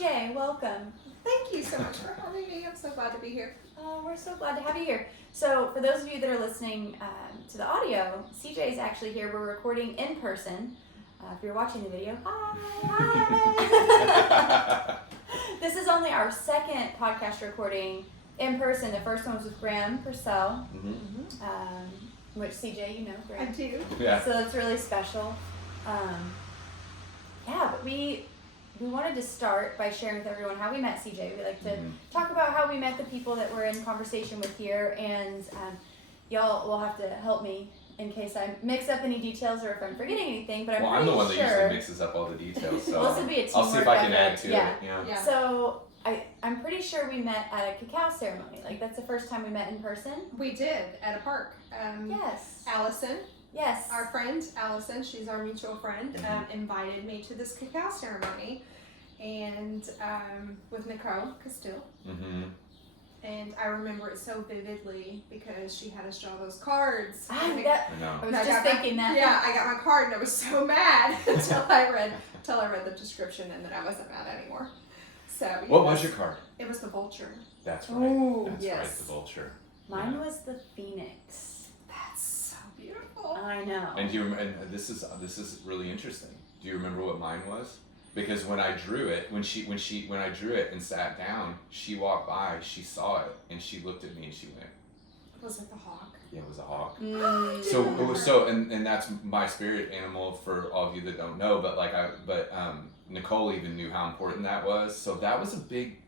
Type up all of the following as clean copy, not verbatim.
Cejay, welcome. Thank you so much for having me. I'm so glad to be here. Oh, we're so glad to have you here. So, for those of you that are listening to the audio, Cejay is actually here. We're recording in person. If you're watching the video, hi. This is only our second podcast recording in person. The first one was with Graham Purcell, which Cejay, you know, Graham. I do. Yeah. So it's really special. But we wanted to start by sharing with everyone how we met Cejay. We like to talk about how we met the people that we're in conversation with here, and y'all will have to help me in case I mix up any details or if I'm forgetting anything. But I'm the one that sure. usually mixes up all the details, so Well, this would be a I'll see if I can teamwork add to effort. it. Yeah. So I'm pretty sure we met at a cacao ceremony. Like, that's the first time we met in person. We did at a park. Yes. Allison, Yes. our friend Allison, she's our mutual friend, invited me to this cacao ceremony, and with Nicole Castile. And I remember it so vividly because she had us draw those cards. I know. was just thinking that. Yeah, I got my card and I was so mad until I read the description, and then I wasn't mad anymore. So What was your card? It was the vulture. That's right. Ooh, That's yes. right, the vulture. Mine was the phoenix. That's so beautiful. I know. And this is really interesting. Do you remember what mine was? Because when I drew it, when I drew it and sat down, she walked by, she saw it, and she looked at me and she went, Was it the hawk? yeah, it was a hawk. Mm. So and that's my spirit animal for all of you that don't know, but Nicole even knew how important that was. So that was a big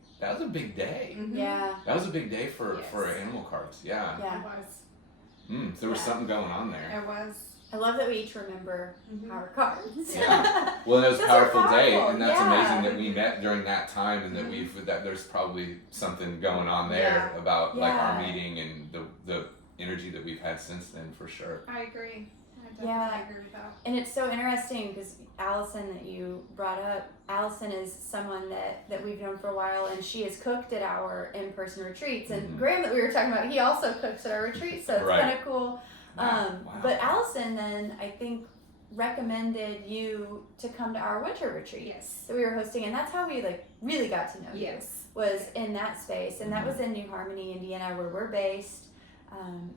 day. Yeah. That was a big day for Yes. animal cards. Yeah. Yeah. It was. There was something going on there. It was. I love that we each remember our cards. Yeah. Well, it was a Those are powerful day, powerful, and that's yeah. amazing that we met during that time, and that there's probably something going on there about like our meeting and the energy that we've had since then, for sure. I agree. I definitely agree with that. And it's so interesting because Allison, that you brought up, Allison is someone that we've known for a while, and she has cooked at our in-person retreats. And Graham, that we were talking about, he also cooks at our retreats, so it's kind of cool. Wow. But Allison then, I think, recommended you to come to our winter retreat that we were hosting, and that's how we really got to know you, was in that space, and that was in New Harmony, Indiana, where we're based.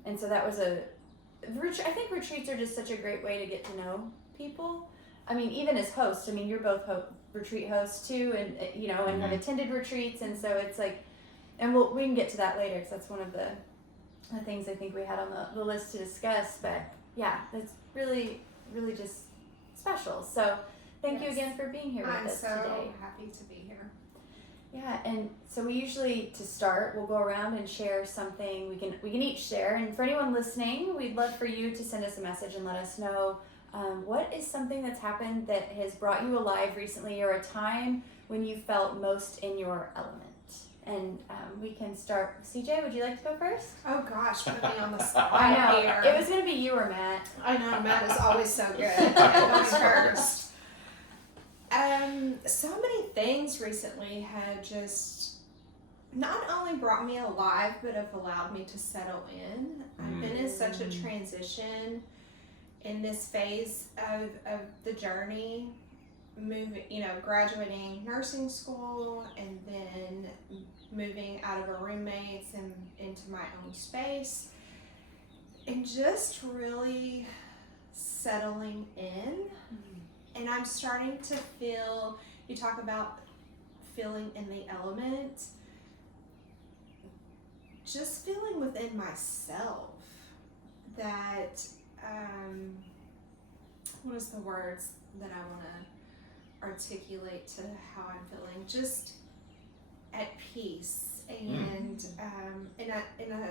And so that was I think retreats are just such a great way to get to know people. I mean, even as hosts, I mean, you're both retreat hosts too, and and have attended retreats, and so it's like, and we can get to that later because that's one of the things I think we had on the list to discuss. But yeah, it's really, really just special. So thank you again for being here with us today. I'm so happy to be here. Yeah, and so we usually, to start, we'll go around and share something we can each share. And for anyone listening, we'd love for you to send us a message and let us know what is something that's happened that has brought you alive recently, or a time when you felt most in your element. And we can start. Cejay, would you like to go first? Oh gosh, put me on the spot. I know. Here. It was going to be you or Matt. I know, Matt is always so good. Always first. So many things recently had just not only brought me alive, but have allowed me to settle in. I've been in such a transition in this phase of the journey, graduating nursing school, and then moving out of our roommates and into my own space, and just really settling in. And I'm starting to feel, you talk about feeling in the element, just feeling within myself that, what is the words that I want to articulate to how I'm feeling? Just at peace and in a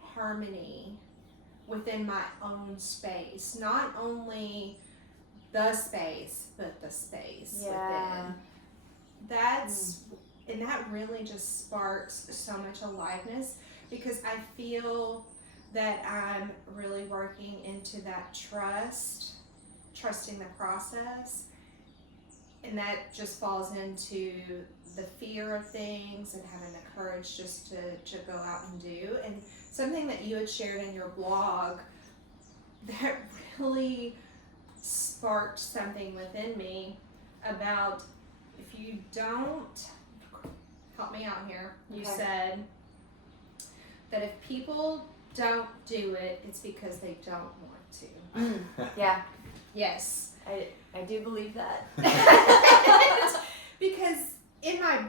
harmony within my own space. Not only the space, but the space within. And that really just sparks so much aliveness, because I feel that I'm really working into that trusting the process, and that just falls into the fear of things and having the courage just to go out and do. And something that you had shared in your blog that really sparked something within me about if you don't, help me out here. You Okay. said that if people don't do it, it's because they don't want to. Yeah, Yes. I do believe that. Because in my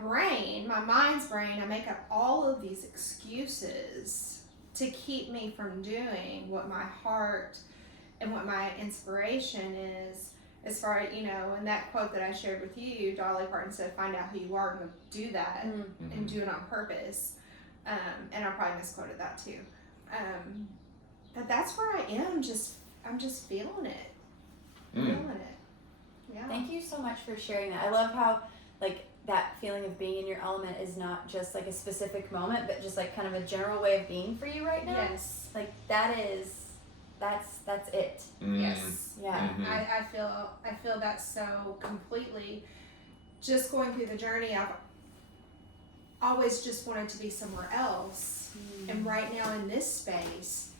brain, my mind's brain, I make up all of these excuses to keep me from doing what my heart and what my inspiration is. As far as, in that quote that I shared with you, Dolly Parton said, find out who you are and do that and do it on purpose. And I probably misquoted that too. But that's where I am, I'm just feeling it. Feeling it. Yeah. Thank you so much for sharing that. I love how like that feeling of being in your element is not just like a specific moment, but just like kind of a general way of being for you right now. Yes. Like that's it. Yes. Yeah. I feel that so completely. Just going through the journey, I've always just wanted to be somewhere else. And right now in this space,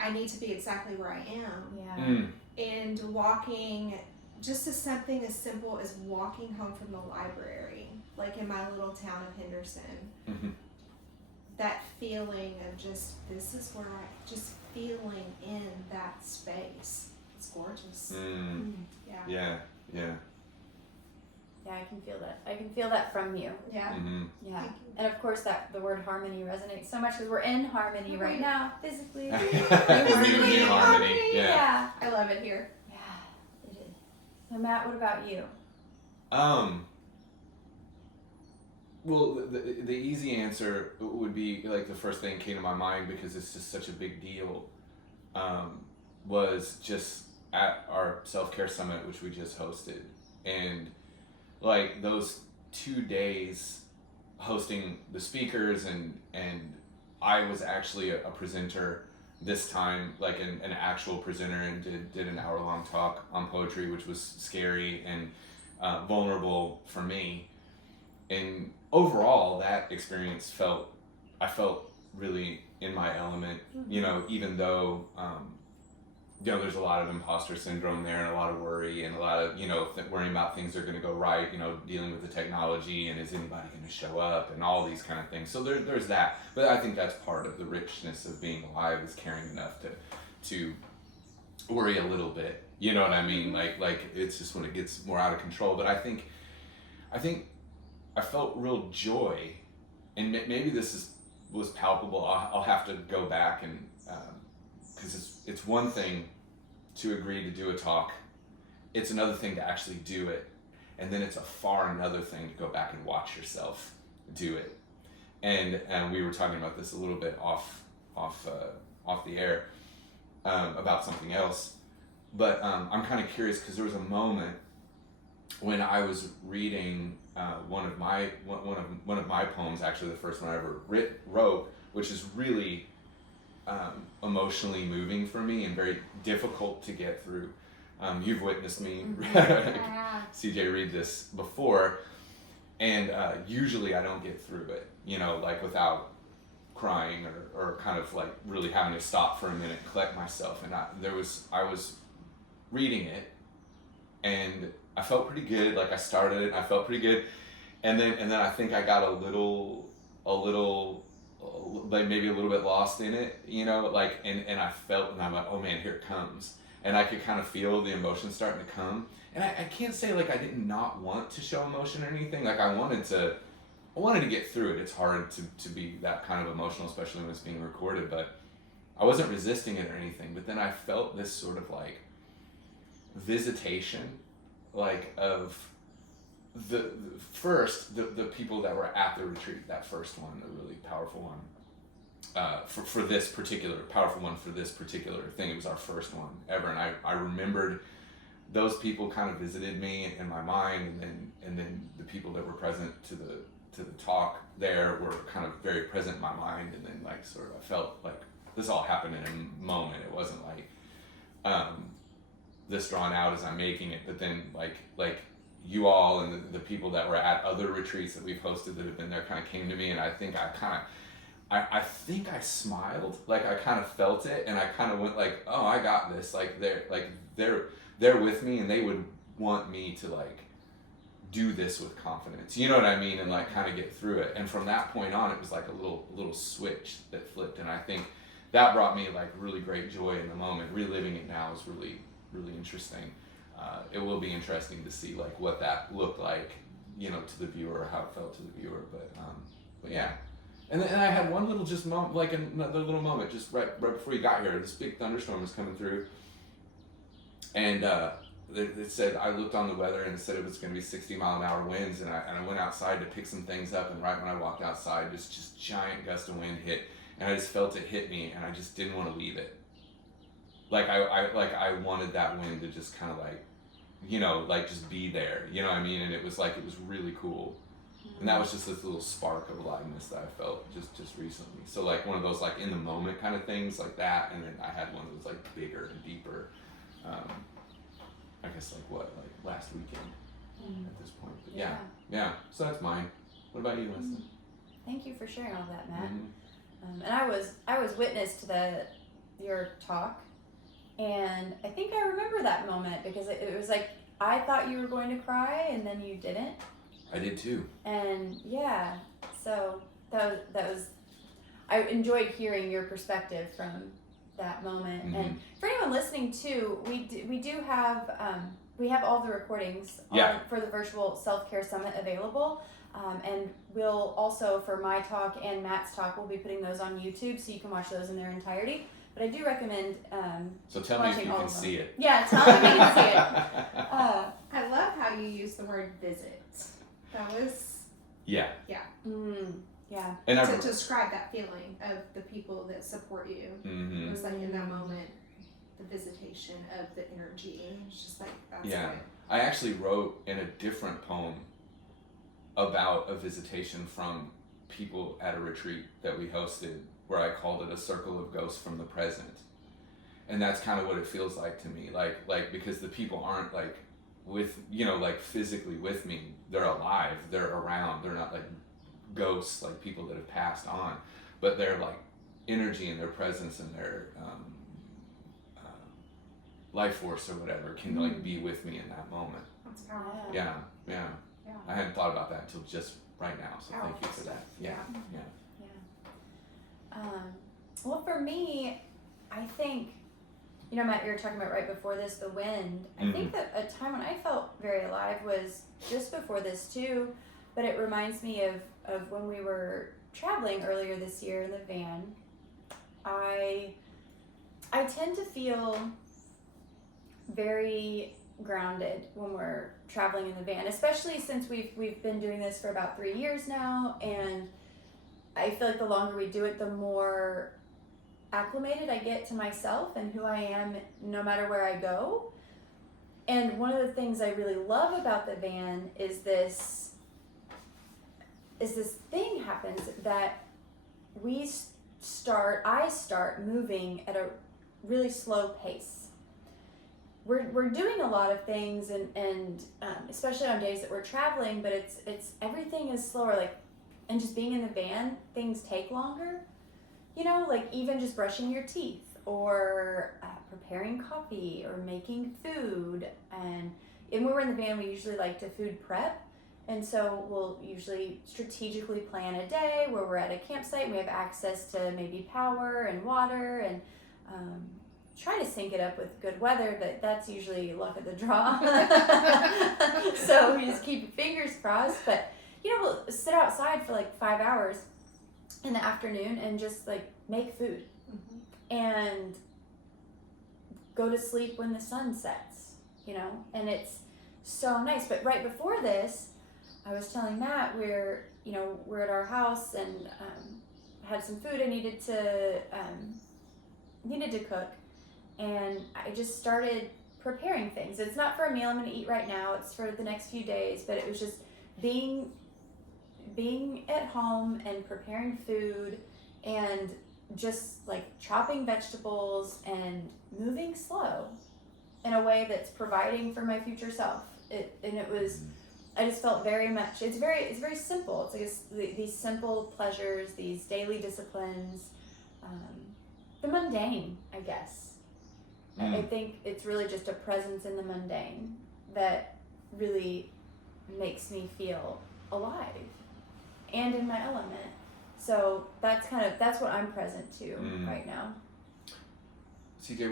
I need to be exactly where I am. Yeah. And walking, just as something as simple as walking home from the library, like in my little town of Henderson. That feeling of just, this is where just feeling in that space. It's gorgeous. Yeah. Yeah. Yeah, I can feel that. I can feel that from you. Yeah. Yeah. And of course that the word harmony resonates so much because we're in harmony right now, physically. New harmony. Yeah. I love it here. Yeah, it is. So Matt, what about you? Well, the easy answer would be like the first thing that came to my mind because it's just such a big deal. Was just at our self-care summit, which we just hosted, and like those 2 days hosting the speakers and I was actually a presenter this time, like an actual presenter, and did an hour-long talk on poetry, which was scary and vulnerable for me. And overall, that experience I felt really in my element, even though, there's a lot of imposter syndrome there and a lot of worry and a lot of, worrying about things are going to go right, dealing with the technology and is anybody going to show up and all these kind of things. So there's that. But I think that's part of the richness of being alive, is caring enough to worry a little bit. You know what I mean? Like it's just when it gets more out of control. But I think I felt real joy, and maybe this was palpable. I'll have to go back and because it's one thing to agree to do a talk, it's another thing to actually do it, and then it's a far another thing to go back and watch yourself do it. And we were talking about this a little bit off the air about something else, but I'm kind of curious because there was a moment when I was reading one of my poems, actually the first one I ever wrote, which is really emotionally moving for me and very difficult to get through. You've witnessed me, Cejay, read this before, and usually I don't get through it, like without crying or kind of like really having to stop for a minute, collect myself. And I was reading it, and I felt pretty good. Like I started it, and I felt pretty good, and then I think I got a little like maybe a little bit lost in it, like and I felt, and I'm like, oh man, here it comes, and I could kind of feel the emotion starting to come, and I can't say like I did not want to show emotion or anything. Like I wanted to get through it. It's hard to be that kind of emotional, especially when it's being recorded, but I wasn't resisting it or anything. But then I felt this sort of like visitation, like of the people that were at the retreat, that first one, the really powerful one, for this particular powerful one for this particular thing. It was our first one ever, and I remembered those people kind of visited me in my mind, and then the people that were present to the talk there were kind of very present in my mind, and then like sort of I felt like this all happened in a moment. It wasn't like this drawn out as I'm making it, but then like you all and the people that were at other retreats that we've hosted that have been there kind of came to me, and I think I think I smiled, like I kind of felt it, and I kind of went like, oh, I got this, like they're with me, and they would want me to like do this with confidence. You know what I mean? And like kind of get through it. And from that point on, it was like a little switch that flipped. And I think that brought me like really great joy in the moment. Reliving it now is really, really interesting. It will be interesting to see like what that looked like, you know, to the viewer, or how it felt to the viewer. But yeah. And then I had one little just moment, like another little moment, just right before you got here. This big thunderstorm was coming through, and it said, I looked on the weather and it said it was going to be 60-mile-an-hour winds, and I went outside to pick some things up, and right when I walked outside, this just giant gust of wind hit, and I just felt it hit me, and I just didn't want to leave it. Like I wanted that wind to just kind of like, you know, like just be there, you know what I mean? And it was really cool. And that was just this little spark of aliveness that I felt just recently. So like one of those like in the moment kind of things like that, and then I had one that was like bigger and deeper. I guess like last weekend at this point. But yeah. So that's mine. What about you, Leslie? Thank you for sharing all that, Matt. And I was witness to your talk, and I think I remember that moment because it was like I thought you were going to cry, and then you didn't. I did too. And yeah, so that was I enjoyed hearing your perspective from that moment. And for anyone listening too, we do have we have all the recordings for the virtual self-care summit available. And we'll also, for my talk and Matt's talk, we'll be putting those on YouTube, so you can watch those in their entirety. But I do recommend so tell me if you can see it. Yeah, tell me if you can see it. I love how you use the word visit. That was yeah. And to describe that feeling of the people that support you. It was like in that moment, the visitation of the energy. It's just like that's it. I actually wrote in a different poem about a visitation from people at a retreat that we hosted, where I called it a circle of ghosts from the present. And that's kind of what it feels like to me. Like because the people aren't like with, you know, like physically with me. They're alive, they're around, they're not like ghosts, like people that have passed on, but they're like energy and their presence and their life force or whatever can like be with me in that moment. That's powerful. Yeah. I hadn't thought about that until just right now, so thank you for that. Yeah. Well, for me, I think, you know, Matt, you were talking about right before this, the wind. I think that a time when I felt very alive was just before this too, but it reminds me of when we were traveling earlier this year in the van. I tend to feel very grounded when we're traveling in the van, especially since we've been doing this for about 3 years now, and I feel like the longer we do it, the more acclimated I get to myself and who I am no matter where I go. And one of the things I really love about the van is this thing happens that I start moving at a really slow pace. We're doing a lot of things and especially on days that we're traveling, but it's everything is slower, like, and just being in the van, things take longer. You know, like even just brushing your teeth or preparing coffee or making food. And when we're in the van, we usually like to food prep. And so we'll usually strategically plan a day where we're at a campsite and we have access to maybe power and water and try to sync it up with good weather, but that's usually luck of the draw. So we just keep fingers crossed. But, you know, we'll sit outside for like 5 hours in the afternoon and just like make food and go to sleep when the sun sets, you know, and it's so nice. But right before this, I was telling Matt we're at our house and had some food I needed to cook, and I just started preparing things. It's not for a meal I'm going to eat right now, it's for the next few days, but it was just being at home and preparing food and just like chopping vegetables and moving slow in a way that's providing for my future self. I just felt very much, it's very simple. It's like these simple pleasures, these daily disciplines, the mundane, I guess. I think it's really just a presence in the mundane that really makes me feel alive and in my element. So that's what I'm present to right now. Cejay,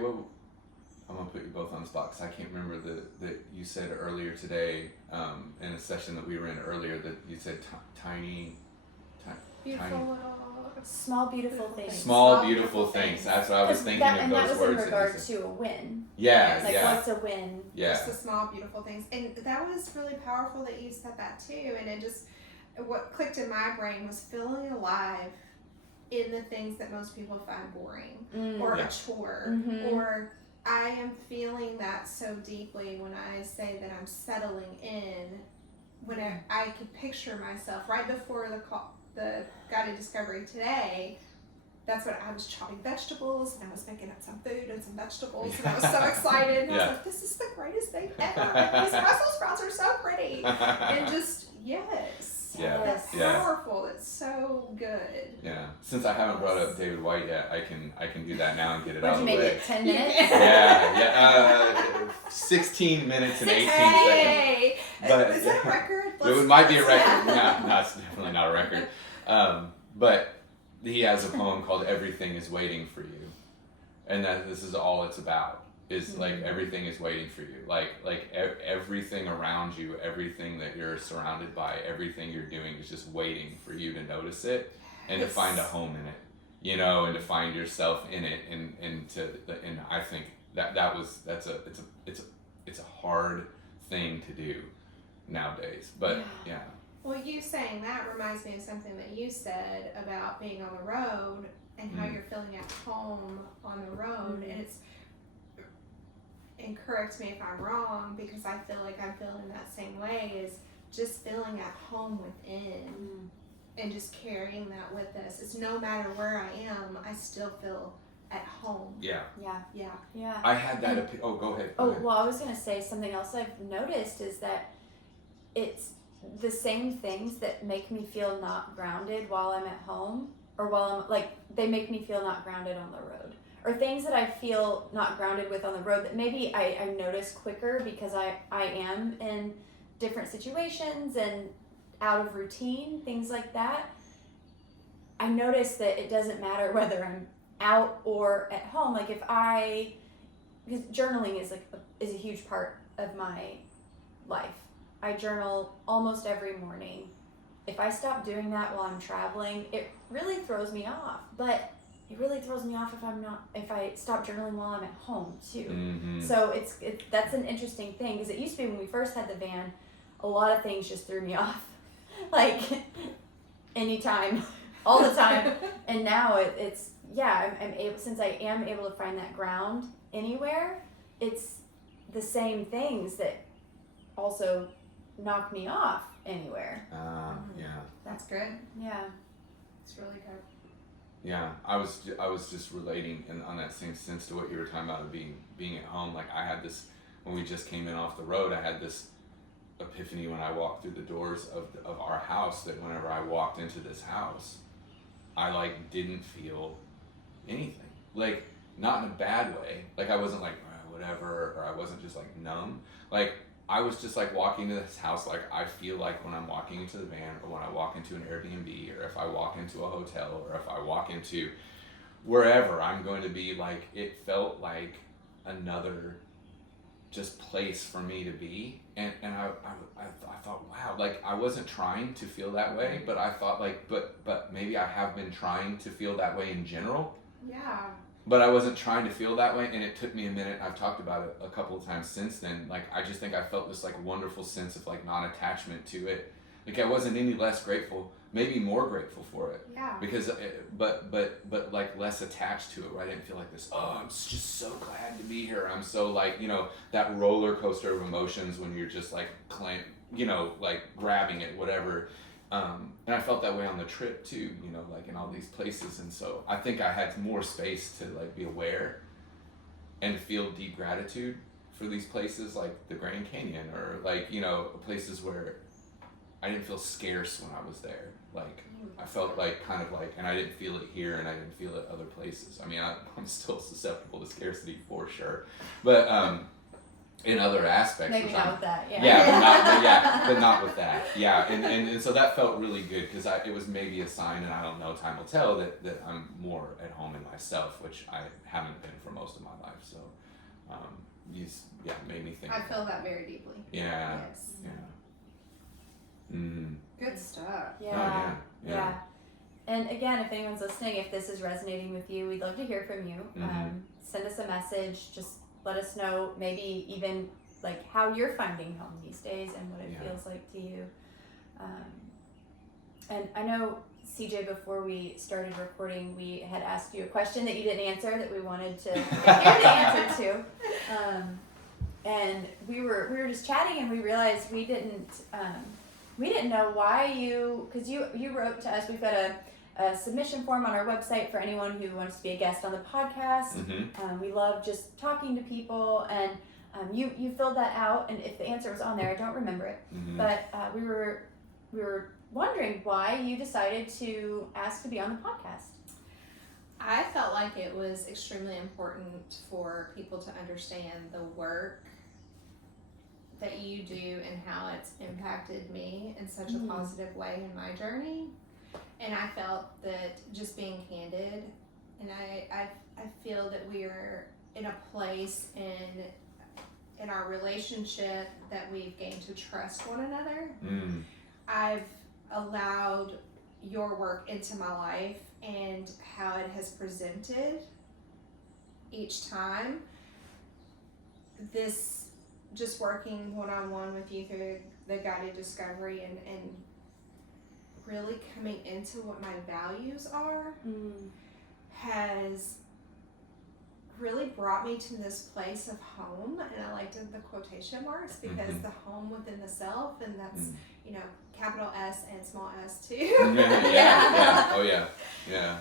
I'm gonna put you both on the spot because I can't remember that you said earlier today in a session that we were in earlier that you said tiny, small beautiful things. Small beautiful things. That's what I was thinking of, and those that was words. in regard to a win. Yeah, like yeah. What's a win? Yeah. Just the small beautiful things, and that was really powerful that you said that too. And it just, what clicked in my brain was feeling alive in the things that most people find boring or a chore or. I am feeling that so deeply when I say that I'm settling in. When I could picture myself right before the guided discovery today. That's what I was chopping vegetables and I was making up some food and some vegetables and I was so excited. And I was like, this is the greatest thing ever. And these Brussels sprouts are so pretty. And just that's powerful. It's so good. Yeah. Since I haven't brought up David White yet, I can do that now and get it out of the way. Would you make it 10 minutes? Yeah. 16 minutes and 18 seconds. But is that a record? It might be a record. No, it's definitely not a record. But he has a poem called "Everything Is Waiting for You," and that this is all it's about. Is like everything is waiting for you. Like everything around you, everything that you're surrounded by, everything you're doing is just waiting for you to notice it and to find a home in it, and to find yourself in it, and I think it's a hard thing to do nowadays, but yeah. Well, you saying that reminds me of something that you said about being on the road and how you're feeling at home on the road, and it's. And correct me if I'm wrong, because I feel like I'm feeling that same way, is just feeling at home within and just carrying that with us. It's no matter where I am, I still feel at home. Yeah. I had that. Go ahead. Well, I was going to say something else I've noticed is that it's the same things that make me feel not grounded while I'm at home, or while I'm they make me feel not grounded on the road. Or things that I feel not grounded with on the road that maybe I notice quicker because I am in different situations and out of routine, things like that. I notice that it doesn't matter whether I'm out or at home. Like because journaling is is a huge part of my life. I journal almost every morning. If I stop doing that while I'm traveling, it really throws me off. But it really throws me off if I stop journaling while I'm at home too. So that's an interesting thing, because it used to be when we first had the van, a lot of things just threw me off, like anytime, all the time. And now I'm able, since I am able to find that ground anywhere, it's the same things that also knock me off anywhere. That's good. Yeah. It's really good. Yeah, I was just relating on that same sense to what you were talking about of being at home. Like I had this when we just came in off the road. I had this epiphany when I walked through the doors of our house, that whenever I walked into this house, I didn't feel anything. Not in a bad way. I wasn't whatever, or I wasn't just numb. I was just walking to this house, I feel like when I'm walking into the van, or when I walk into an Airbnb, or if I walk into a hotel, or if I walk into wherever I'm going to be, it felt like another just place for me to be. And I thought, wow, I wasn't trying to feel that way, but I thought but maybe I have been trying to feel that way in general. Yeah. But I wasn't trying to feel that way, and it took me a minute. I've talked about it a couple of times since then. I just think I felt this wonderful sense of non-attachment to it. I wasn't any less grateful, maybe more grateful for it. Yeah. Because, but less attached to it. Where I didn't feel like this. Oh, I'm just so glad to be here. I'm so that roller coaster of emotions when you're just grabbing it, whatever. And I felt that way on the trip too, in all these places. And so I think I had more space to be aware and feel deep gratitude for these places, like the Grand Canyon, or places where I didn't feel scarce when I was there. I felt and I didn't feel it here, and I didn't feel it other places. I mean, I'm still susceptible to scarcity for sure, but in other aspects. Maybe not with that, yeah. But not with that. Yeah, and so that felt really good because it was maybe a sign, and I don't know, time will tell, that I'm more at home in myself, which I haven't been for most of my life. So, made me think. I feel that very deeply. Yeah. Yes. Yeah. Mm. Good stuff. Yeah. Yeah. And again, if anyone's listening, if this is resonating with you, we'd love to hear from you. Mm-hmm. Send us a message. Just let us know, maybe even like how you're finding home these days and what it feels like to you. And I know, Cejay, before we started recording, we had asked you a question that you didn't answer that we wanted to hear the answer to. And we were just chatting, and we realized we didn't know why because you wrote to us. We've got a submission form on our website for anyone who wants to be a guest on the podcast. Mm-hmm. We love just talking to people, and you filled that out, and if the answer was on there, I don't remember it. Mm-hmm. But we were wondering why you decided to ask to be on the podcast. I felt like it was extremely important for people to understand the work that you do and how it's impacted me in such a positive way in my journey. And I felt that just being candid, and I feel that we are in a place in our relationship that we've gained to trust one another. Mm. I've allowed your work into my life and how it has presented each time. This just working one-on-one with you through the guided discovery and really coming into what my values are has really brought me to this place of home. And I liked the quotation marks because the home within the self, and that's capital S and small s too. Yeah. Oh yeah.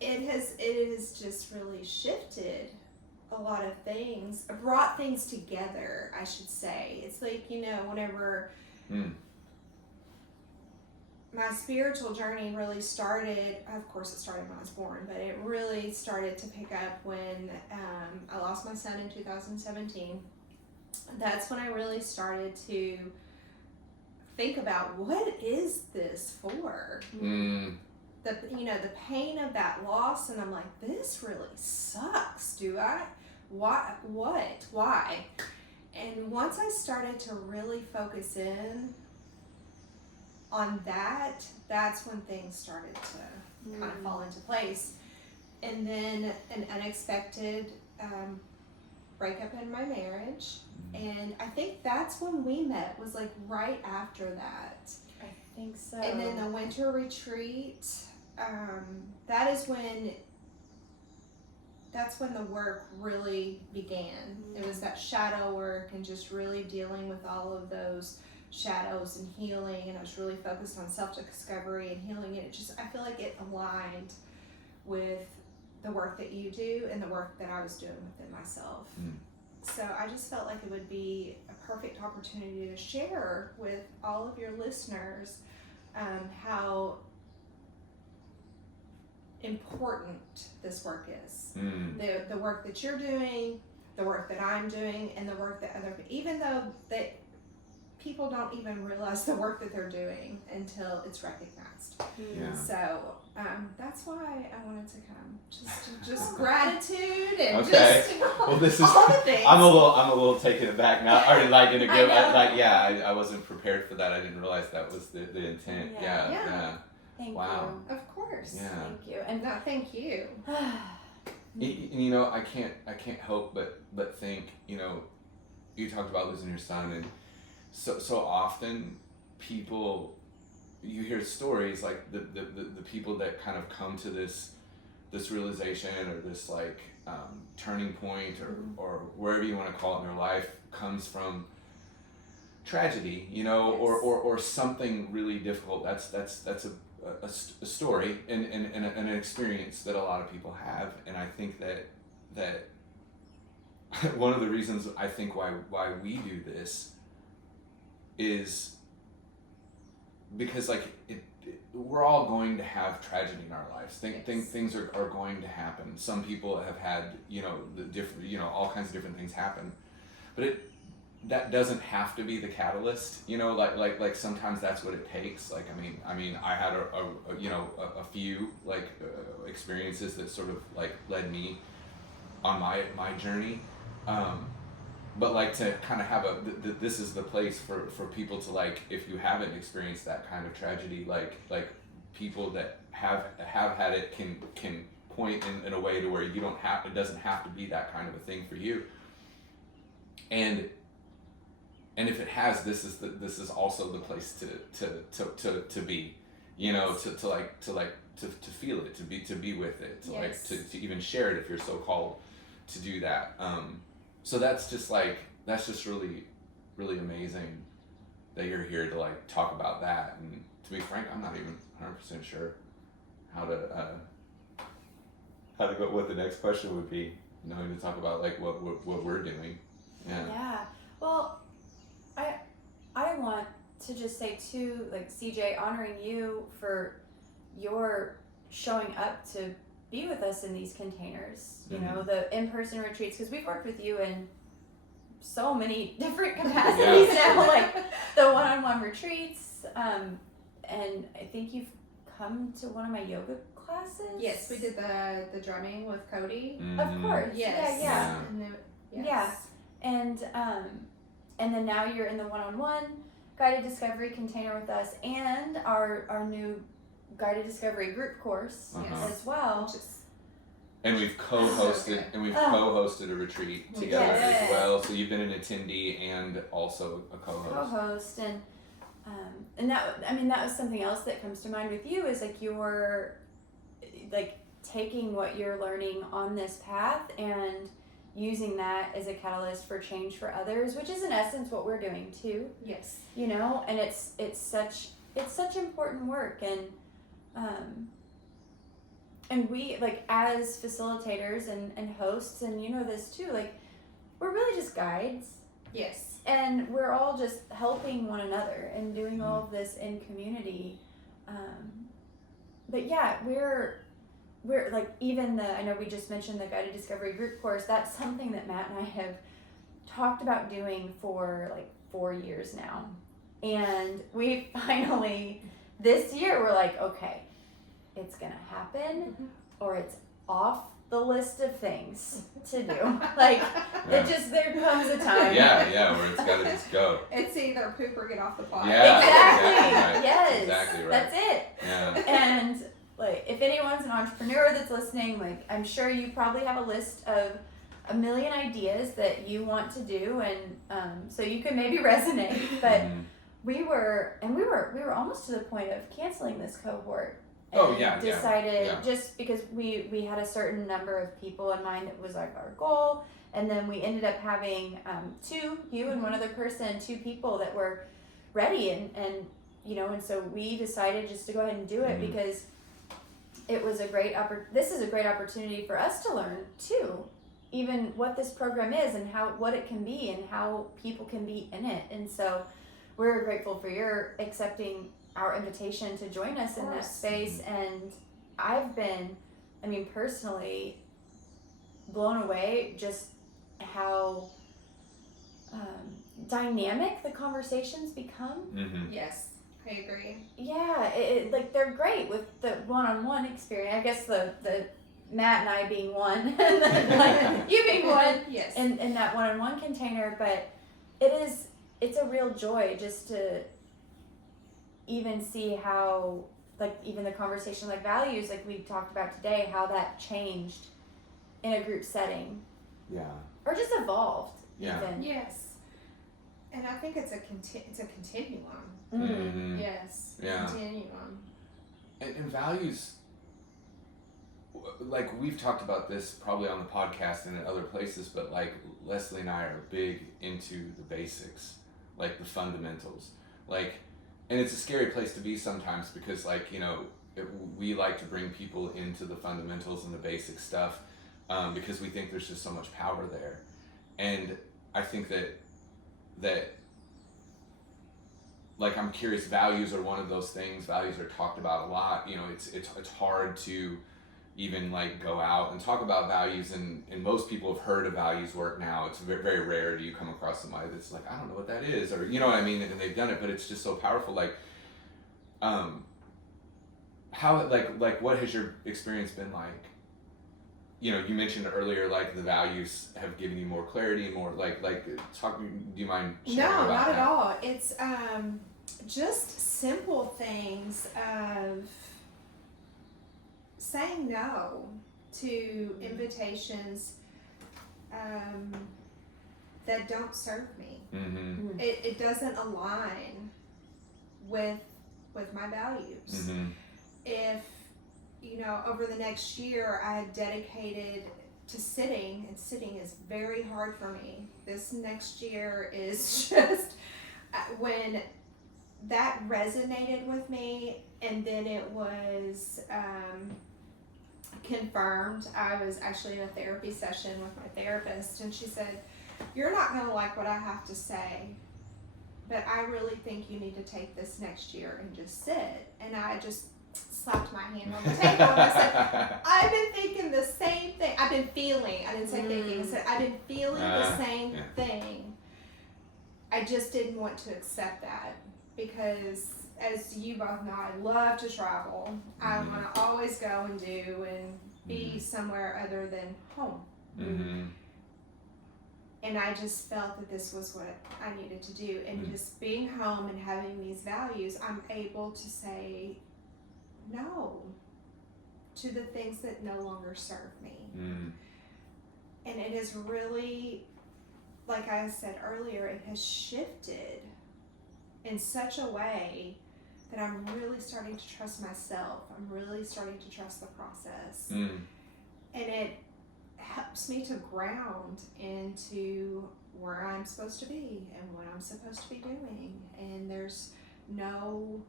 It has just really shifted a lot of things, brought things together, I should say. It's like, whenever my spiritual journey really started, of course it started when I was born, but it really started to pick up when I lost my son in 2017. That's when I really started to think about, what is this for? The pain of that loss, and I'm like, this really sucks. Why? And once I started to really focus in on that, that's when things started to kind of fall into place. And then an unexpected breakup in my marriage, and I think that's when we met, was like right after that. I think so. And then the winter retreat, that's when the work really began. It was that shadow work and just really dealing with all of those shadows and healing, and I was really focused on self-discovery and healing, and I feel like it aligned with the work that you do and the work that I was doing within myself. So I just felt like it would be a perfect opportunity to share with all of your listeners how important this work is. The work that you're doing, the work that I'm doing, and the work that even though that people don't even realize the work that they're doing until it's recognized. So that's why I wanted to come. Just gratitude and just well, this is all the things. I'm a little taken aback now. Already like in a good I wasn't prepared for that. I didn't realize that was the intent. Yeah. Thank you. Of course. Yeah. Thank you. And no, thank you. I can't help but think, you talked about losing your son, and so often people, you hear stories like the people that kind of come to this realization or this turning point or wherever you want to call it in their life comes from tragedy, or something really difficult. That's a story and an experience that a lot of people have, and I think that one of the reasons I think why we do this is because we're all going to have tragedy in our lives. Things are going to happen. Some people have had the different all kinds of different things happen, but that doesn't have to be the catalyst, you know, like sometimes that's what it takes. Like, I mean, I had a few experiences that sort of like led me on my journey. But like to kind of have this is the place for people to, like, if you haven't experienced that kind of tragedy, like people that have had it can point in a way to where you don't have, it doesn't have to be that kind of a thing for you. And if it has, this is also the place to be, you know, to feel it, to be with it, to like to even share it if you're so called to do that. So that's just really, really amazing that you're here to like talk about that. And to be frank, I'm not even 100% sure how to go, what the next question would be, knowing to talk about like what we're doing. Yeah. Well, I want to just say too, like, Cejay, honoring you for your showing up to be with us in these containers, you know, the in-person retreats, because we've worked with you in so many different capacities now, like the one-on-one retreats, and I think you've come to one of my yoga classes. Yes, we did the drumming with Cody. Of course. Yes. Yeah. Yes. And then now you're in the one-on-one guided discovery container with us, and our new guided discovery group course as well. And we've co-hosted a retreat together as well. So you've been an attendee and also a co-host. And that was something else that comes to mind with you, is like you're like taking what you're learning on this path and using that as a catalyst for change for others, which is in essence what we're doing too. Yes. You know, and it's such important work, and we, like, as facilitators and hosts, and you know this too, like, we're really just guides. Yes. And we're all just helping one another and doing all of this in community. But yeah, we're like, even I know we just mentioned the guided discovery group course. That's something that Matt and I have talked about doing for like 4 years now. And we finally, this year, we're like, okay, it's gonna happen, or it's off the list of things to do. Like, there comes a time. Where it's gotta just go. It's either poop or get off the pot. Yeah, exactly. Right. Yes, exactly right. That's it. Yeah. And like, if anyone's an entrepreneur that's listening, like, I'm sure you probably have a list of a million ideas that you want to do, and so you can maybe resonate. But we were almost to the point of canceling this cohort. And decided just because we had a certain number of people in mind that was like our goal, and then we ended up having you and one other person, 2 people that were ready, and you know, and so we decided just to go ahead and do it because it was this is a great opportunity for us to learn too, even what this program is and what it can be and how people can be in it. And so we're grateful for your accepting our invitation to join us in that space. And I've been, personally blown away just how dynamic the conversations become. Yes, I agree. Yeah, like, they're great with the one-on-one experience. I guess the Matt and I being one, and then like you being one, yes, in that one-on-one container. But it's a real joy just to even see how, like, even the conversation, like values, like we talked about today, how that changed in a group setting. Yeah. Or just evolved. Yeah. Even. Yes. And I think it's a continuum. Yes. Yeah. Continuum. And values, like, we've talked about this probably on the podcast and in other places, but like Leslie and I are big into the basics, like the fundamentals, like. And it's a scary place to be sometimes because, like, you know, we like to bring people into the fundamentals and the basic stuff because we think there's just so much power there. And I think that like, I'm curious, values are one of those things. Values are talked about a lot. You know, it's hard to, even like go out and talk about values, and most people have heard of values work now. It's very, very rare do you come across somebody that's like, I don't know what that is, or you know what I mean, and they've done it, but it's just so powerful. Like how like what has your experience been like? You know, you mentioned earlier like the values have given you more clarity and more like talk. Do you mind sharing No, about not that? at all. It's just simple things of saying no to invitations that don't serve me. Mm-hmm. It doesn't align with my values. Mm-hmm. If over the next year I had dedicated to sitting, and sitting is very hard for me. This next year is just when that resonated with me, and then it was confirmed. I was actually in a therapy session with my therapist, and she said, "You're not going to like what I have to say, but I really think you need to take this next year and just sit." And I just slapped my hand on the table and I said, I've been thinking the same thing. I've been feeling, I didn't say thinking, I said, I've been feeling the same thing. I just didn't want to accept that because, as you both know, I love to travel. I want to always go and do and be somewhere other than home. And I just felt that this was what I needed to do. And just being home and having these values, I'm able to say no to the things that no longer serve me. And it is really, like I said earlier, it has shifted in such a way that I'm really starting to trust myself. I'm really starting to trust the process. And it helps me to ground into where I'm supposed to be and what I'm supposed to be doing. And there's no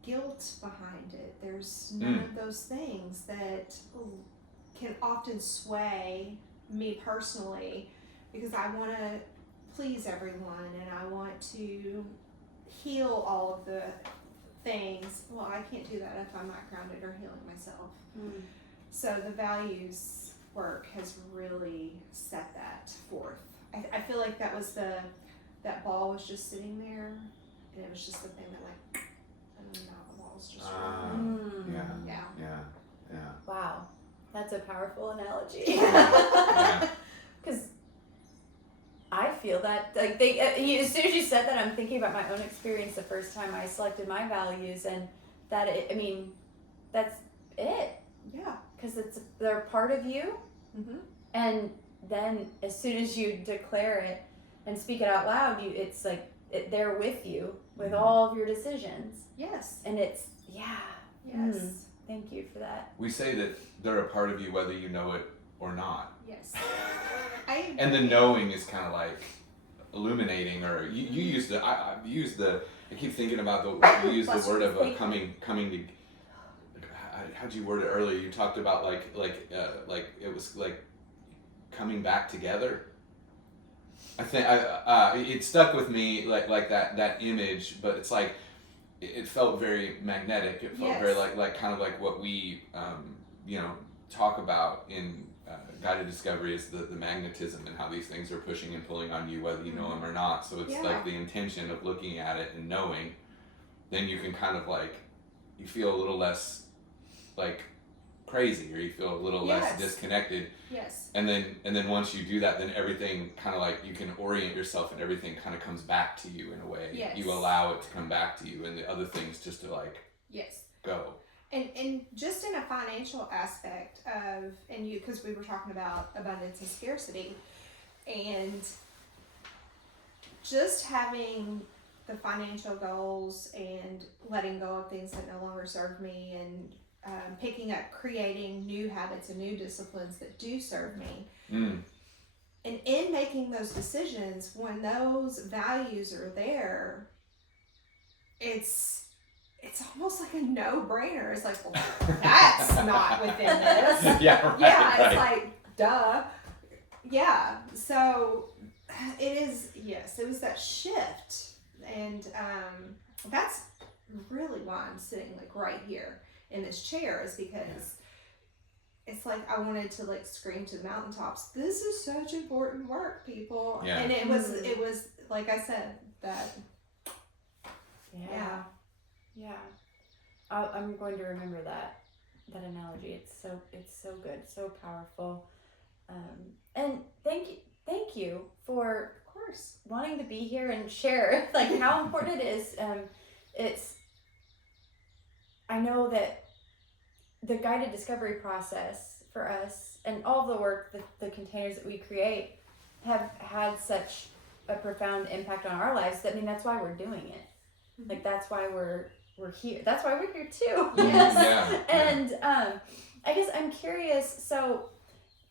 guilt behind it. There's none of those things that can often sway me personally, because I want to please everyone and I want to heal all of the things. Well, I can't do that if I'm not grounded or healing myself. So the values work has really set that forth. I feel like that was that ball was just sitting there, and it was just the thing that like, and now the ball's just yeah. Wow, that's a powerful analogy. Because I feel that like as soon as you said that, I'm thinking about my own experience the first time I selected my values, and that's it. Yeah. Because they're part of you, and then as soon as you declare it and speak it out loud, it's like they're with you with all of your decisions. Yes. And it's Yes. Thank you for that. We say that they're a part of you whether you know it or not. Yes. And the knowing is kind of like illuminating, or you use the I keep thinking about you use the word of coming to. How'd you word it earlier? You talked about like it was like coming back together. I think it stuck with me like that image, but it's like it felt very magnetic. It felt very like kind of like what we talk about in guided discovery is the magnetism and how these things are pushing and pulling on you whether you know them or not. So it's like the intention of looking at it and knowing, then you can kind of like you feel a little less like crazy, or you feel a little less disconnected. Yes. And then once you do that, then everything kind of like you can orient yourself, and everything kind of comes back to you in a way. Yes. You allow it to come back to you, and the other things just to like go. And just in a financial aspect of, and you, because we were talking about abundance and scarcity, and just having the financial goals and letting go of things that no longer serve me, and picking up, creating new habits and new disciplines that do serve me. And in making those decisions, when those values are there, it's almost like a no-brainer. It's like, well, that's not within this. It's like, duh. Yeah. So it is, it was that shift. And that's really why I'm sitting like right here in this chair, is because it's like I wanted to like scream to the mountaintops, this is such important work, people. Yeah. And it was like I said, that Yeah. I'm going to remember that analogy. It's so good, so powerful. And thank you for, of course, wanting to be here and share like how important it is. I know that the guided discovery process for us and all the work, the containers that we create have had such a profound impact on our lives. I mean, that's why we're doing it. Mm-hmm. Like, that's why we're here. That's why we're here too. Yes. And I guess I'm curious. So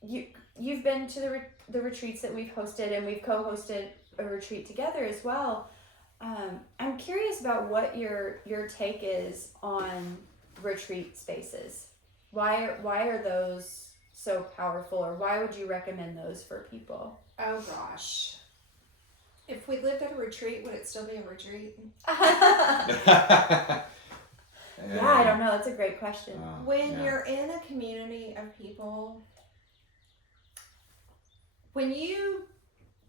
you've been to the retreats that we've hosted, and we've co-hosted a retreat together as well. I'm curious about what your take is on retreat spaces. Why are those so powerful, or why would you recommend those for people? Oh gosh. If we lived at a retreat, would it still be a retreat? Yeah, I don't know. That's a great question. When you're in a community of people, when you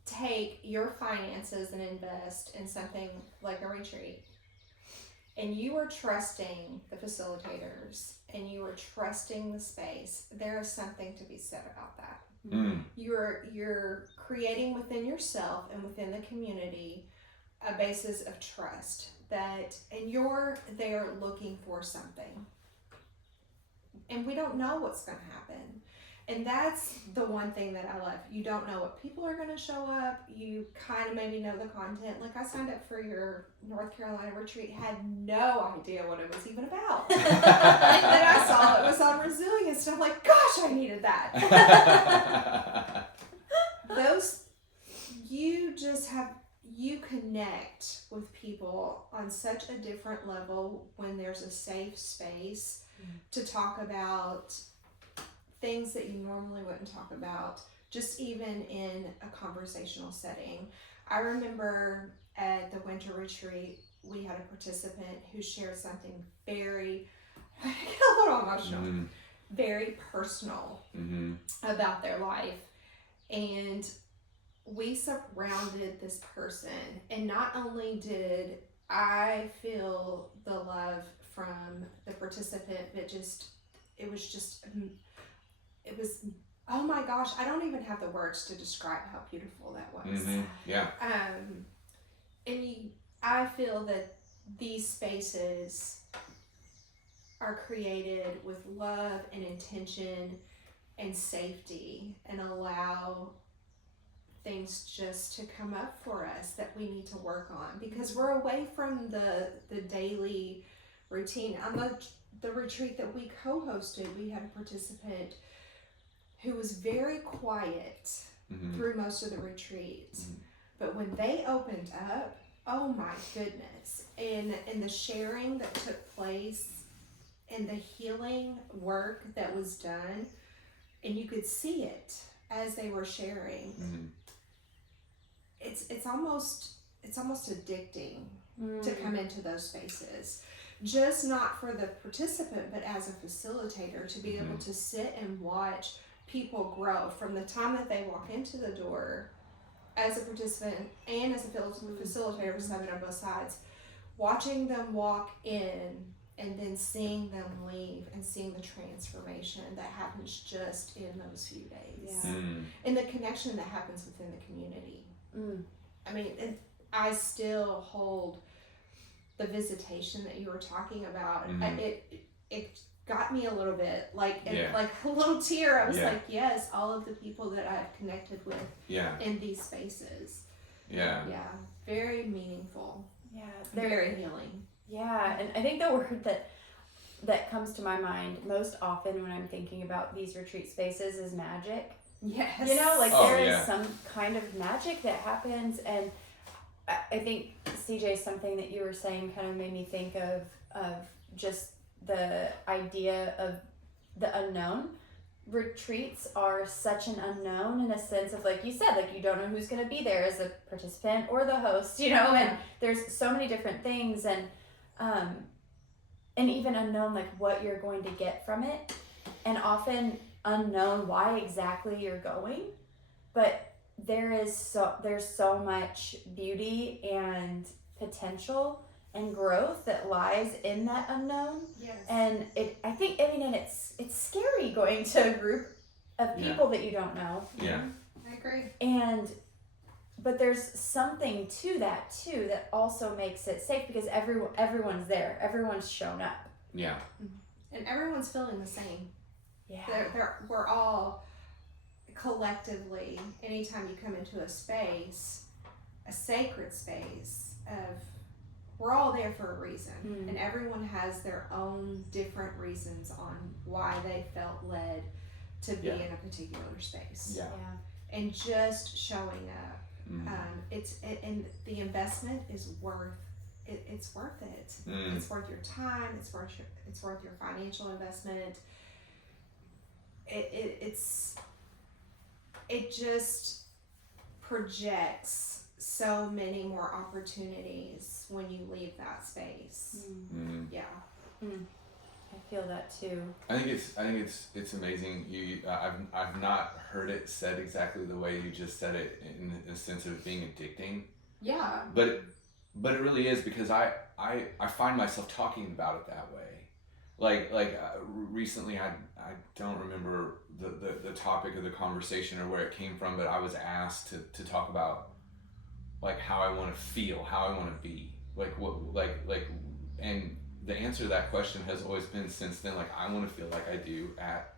take your finances and invest in something like a retreat, and you are trusting the facilitators and you are trusting the space, there is something to be said about that. Mm. You're creating within yourself and within the community a basis of trust that, and you're there looking for something, and we don't know what's going to happen. And that's the one thing that I love. You don't know what people are going to show up. You kind of maybe know the content. Like, I signed up for your North Carolina retreat, had no idea what it was even about. And then I saw it was on resilience, and I'm like, gosh, I needed that. You connect with people on such a different level when there's a safe space to talk about things that you normally wouldn't talk about, just even in a conversational setting. I remember at the winter retreat, we had a participant who shared something very, I get a little emotional, very personal about their life. And we surrounded this person, and not only did I feel the love from the participant, but it was, oh my gosh, I don't even have the words to describe how beautiful that was. Yeah. I feel that these spaces are created with love and intention and safety, and allow things just to come up for us that we need to work on, because we're away from the daily routine. On the retreat that we co-hosted, we had a participant who was very quiet through most of the retreat. But when they opened up, oh my goodness, and the sharing that took place and the healing work that was done, and you could see it as they were sharing. It's almost addicting to come into those spaces, just not for the participant, but as a facilitator, to be able to sit and watch people grow from the time that they walk into the door as a participant and as a facilitator, because I've been on both sides, watching them walk in and then seeing them leave and seeing the transformation that happens just in those few days. And the connection that happens within the community. I mean, I still hold the visitation that you were talking about. It got me a little bit, like a little tear. I was like, yes, all of the people that I've connected with in these spaces. Very meaningful. Very healing. And I think the word that comes to my mind most often when I'm thinking about these retreat spaces is magic. Yes. You know, like there is some kind of magic that happens, and I think, Cejay, something that you were saying kind of made me think of just the idea of the unknown. Retreats are such an unknown, in a sense of, like you said, like you don't know who's going to be there as a participant or the host, you know, and there's so many different things, and even unknown, like what you're going to get from it. And often unknown why exactly you're going, but there's so much beauty and potential and growth that lies in that unknown. Yes. And it's scary going to a group of people that you don't know. Yeah. I agree. But there's something to that too that also makes it safe because everyone's there. Everyone's shown up. Yeah. And everyone's feeling the same. Yeah. We're all collectively, anytime you come into a space, a sacred space we're all there for a reason. And everyone has their own different reasons on why they felt led to be in a particular space. Yeah. And just showing up. And the investment is worth it. It's worth it. It's worth your time. It's worth your financial investment. It just projects so many more opportunities when you leave that space. Yeah. I feel that too. I think it's amazing. I've not heard it said exactly the way you just said it in the sense of being addicting. Yeah. But it really is because I find myself talking about it that way. Like recently I don't remember the topic of the conversation or where it came from, but I was asked to talk about like how I want to feel, how I want to be, and the answer to that question has always been since then, like I want to feel like I do at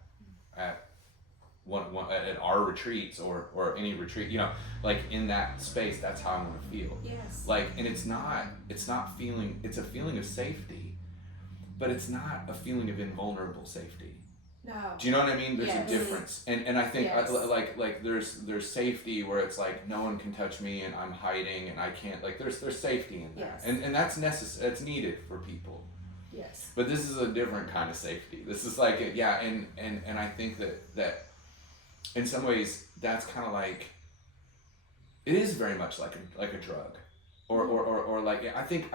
our retreats or any retreat, like in that space, that's how I want to feel. Yes. Like, and it's not feeling, it's a feeling of safety, but it's not a feeling of invulnerable safety. No. Do you know what I mean? There's Yes. a difference. And I think Yes. like there's safety where it's like no one can touch me and I'm hiding and I can't, like there's safety in that. Yes. And that's necessary, that's needed for people. Yes. But this is a different kind of safety. This is like and I think that in some ways that's kind of like it is very much like a drug or like I think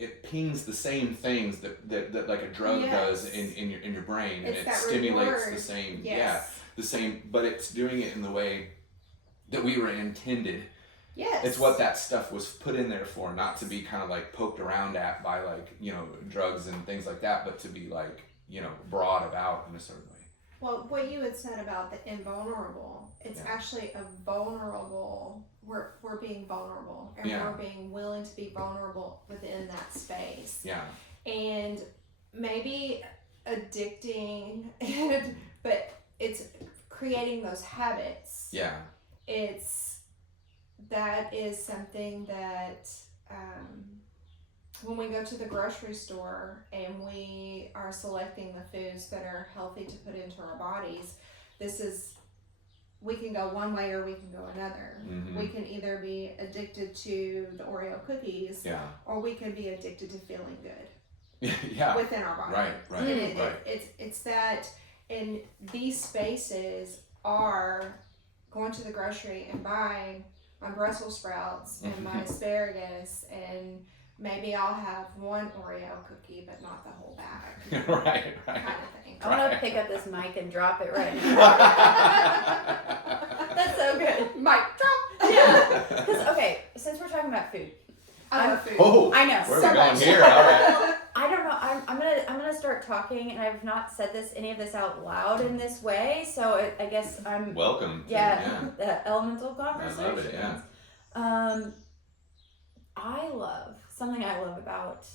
it pings the same things that like a drug does in your brain, and It's it that stimulates reward. the same the Yes. same, but it's doing it in the way that we were intended. Yes. It's what that stuff was put in there for, not to be kind of like poked around at by like drugs and things like that, but to be like brought about in a certain way. Well, what you had said about the invulnerable, it's actually a vulnerable. We're being vulnerable, and we're being willing to be vulnerable within that space. Yeah. And maybe addicting, but it's creating those habits. Yeah. That is something that when we go to the grocery store and we are selecting the foods that are healthy to put into our bodies, we can go one way or we can go another. Mm-hmm. We can either be addicted to the Oreo cookies, or we can be addicted to feeling good within our body. Right. It's that, and these spaces are going to the grocery and buying my Brussels sprouts and my asparagus, and maybe I'll have one Oreo cookie, but not the whole bag. Right. Kind of thing. I want to pick up this mic and drop it right now. That's so good. Mic drop. Yeah. Because, okay, since we're talking about food. I love food. Oh, I know. Where so are we going much. here? All right. I don't know. I'm gonna start talking, and I've not said any of this out loud in this way. So I guess I'm welcome. The elemental conversation. I love it. Yeah. Something I love about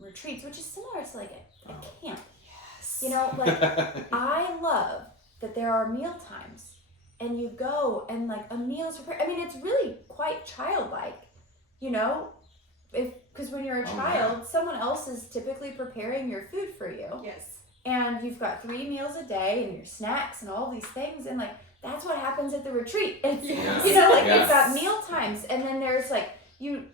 retreats, which is similar to like a camp. Yes. Like I love that there are meal times, and you go and like a meal's prepared. I mean, it's really quite childlike, because when you're a child, someone else is typically preparing your food for you. Yes. And you've got 3 meals a day and your snacks and all these things, and like that's what happens at the retreat. It's you've got meal times, and then there's like you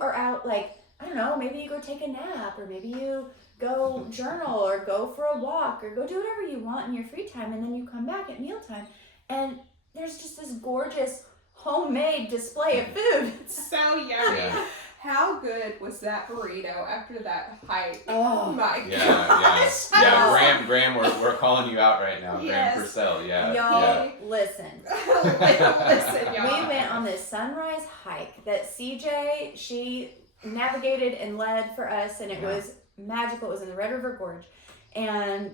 are out, like I don't know, maybe you go take a nap, or maybe you go journal or go for a walk or go do whatever you want in your free time, and then you come back at mealtime and there's just this gorgeous homemade display of food. So yummy. How good was that burrito after that hike? Oh my gosh. Yeah, Graham, we're calling you out right now. Yes. Graham Purcell, yeah. Y'all, listen. Listen, y'all. We went on this sunrise hike that Cejay, she navigated and led for us, and it was magical. It was in the Red River Gorge, and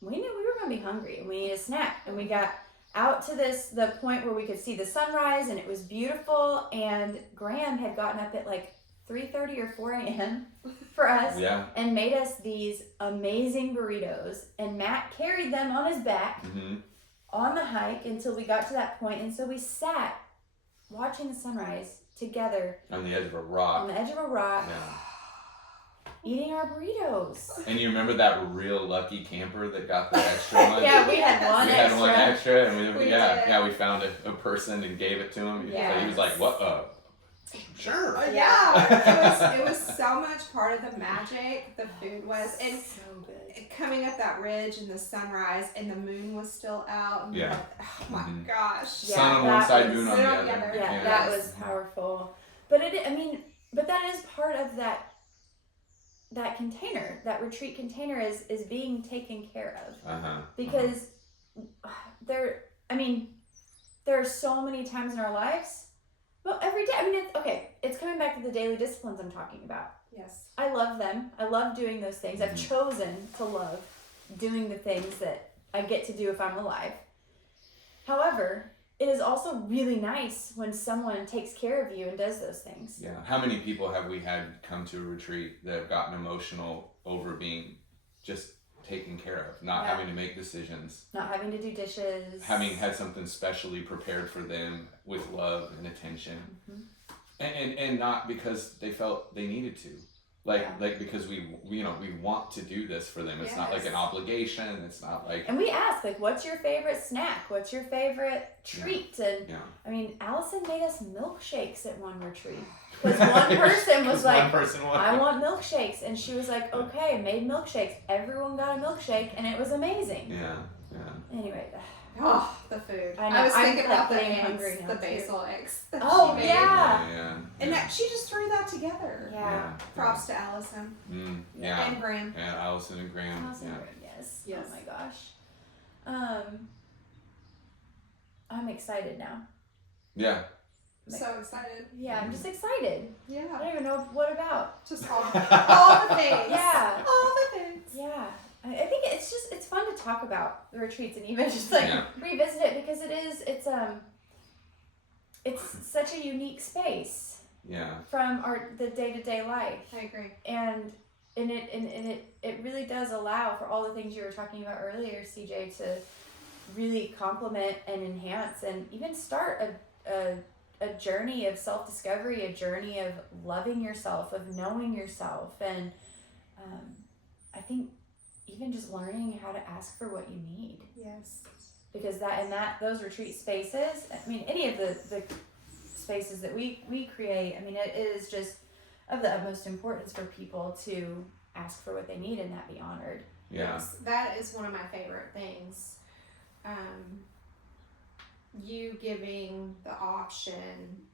we knew we were going to be hungry, and we needed a snack, and we got out to the point where we could see the sunrise, and it was beautiful, and Graham had gotten up at like 3:30 or 4 a.m. for us and made us these amazing burritos, and Matt carried them on his back on the hike until we got to that point, and so we sat watching the sunrise together on the edge of a rock. Eating our burritos. And you remember that real lucky camper that got the extra one? Yeah, we had one extra. We had one extra, and we found a person and gave it to him. Yes. So he was like, "What? Sure." It was so much part of the magic. The food was, and so good. Coming up that ridge and the sunrise, and the moon was still out. And oh my gosh! Sun on one side, moon on the other. Yeah, that was powerful. But but that is part of that container, that retreat container is being taken care of. Because there are so many times in our lives, well, every day, it's coming back to the daily disciplines I'm talking about. Yes. I love them. I love doing those things. I've chosen to love doing the things that I get to do if I'm alive. However, it is also really nice when someone takes care of you and does those things. Yeah. How many people have we had come to a retreat that have gotten emotional over being just taken care of, not having to make decisions, not having to do dishes, having had something specially prepared for them with love and attention, and not because they felt they needed to. Like because we want to do this for them. It's not like an obligation. It's not like. And we ask, like, what's your favorite snack? What's your favorite treat? And Allison made us milkshakes at one retreat because one person was like, I want milkshakes, and she was like, okay, made milkshakes. Everyone got a milkshake, and it was amazing. Yeah. Anyway. Oh, the food. I was thinking about the hungry eggs, the basil eggs. Oh, she yeah. And that she just threw that together. Yeah. Props to Allison. And Graham. And Allison and Graham. Yes. Oh my gosh. I'm excited now. Yeah. So excited. Yeah, I'm just excited. Yeah. I don't even know what about. Just all the things. Yeah. All the things. Yeah. I think it's fun to talk about the retreats and even just revisit it because it's such a unique space. Yeah. From the day-to-day life. I agree. And it really does allow for all the things you were talking about earlier, Cejay, to really complement and enhance and even start a journey of self-discovery, a journey of loving yourself, of knowing yourself, and I think even just learning how to ask for what you need. Yes. Because those retreat spaces, any of the spaces that we create, it is just of the utmost importance for people to ask for what they need and that be honored. Yeah. Yes, that is one of my favorite things. You giving the option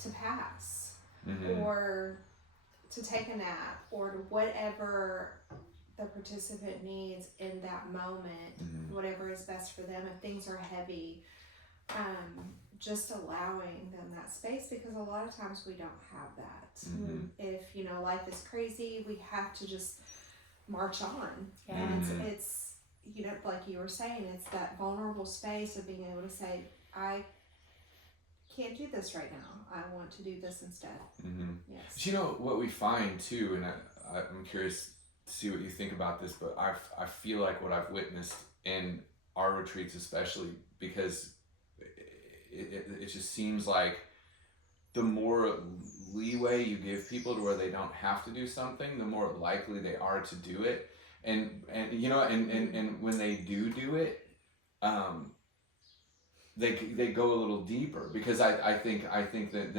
to pass or to take a nap or to whatever the participant needs in that moment, whatever is best for them. If things are heavy, just allowing them that space, because a lot of times we don't have that. If life is crazy, we have to just march on. And it's like you were saying, it's that vulnerable space of being able to say, I can't do this right now. I want to do this instead. Yes. But what we find too, and I'm curious to see what you think about this, but I feel like what I've witnessed in our retreats, especially because it just seems like the more leeway you give people to where they don't have to do something, the more likely they are to do it. And when they do it, they go a little deeper, because I think that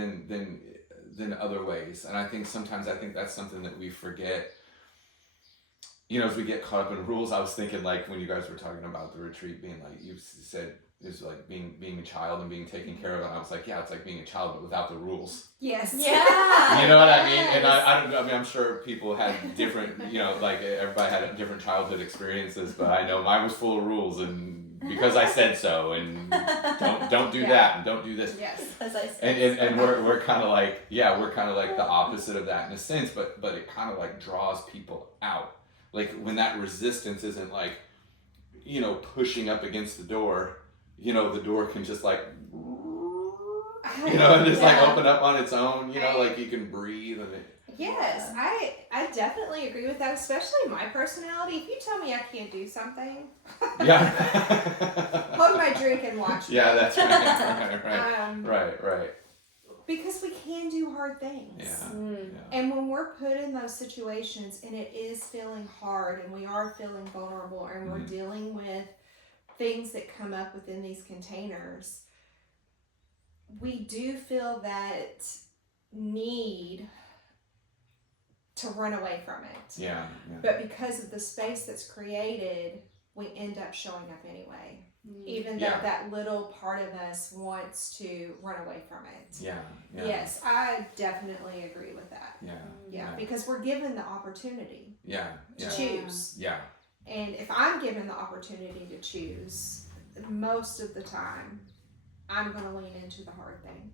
than other ways. And I think sometimes that's something that we forget. as we get caught up in rules, I was thinking like when you guys were talking about the retreat being like, you said it's like being a child and being taken care of, and I was like, yeah, it's like being a child but without the rules. Yes. Yeah. You know what I mean? And I mean, I'm sure people had different, like everybody had different childhood experiences, but I know mine was full of rules, and because I said so, and don't do that, and don't do this. Yes. As I said. And we're kind of like, we're kind of like the opposite of that in a sense, but it kind of like draws people out. Like when that resistance isn't like, pushing up against the door, the door can just like, and just like open up on its own, like you can breathe and it. Yes, I definitely agree with that, especially my personality. If you tell me I can't do something, hold my drink and watch me. Yeah, that's right. Right. Because we can do hard things. Yeah. And when we're put in those situations and it is feeling hard and we are feeling vulnerable and we're dealing with things that come up within these containers, we do feel that need to run away from it. Yeah. But because of the space that's created, we end up showing up anyway. Even though that little part of us wants to run away from it. Yeah. Yes, I definitely agree with that. Yeah. Because we're given the opportunity to choose. Yeah. And if I'm given the opportunity to choose, most of the time, I'm going to lean into the hard thing.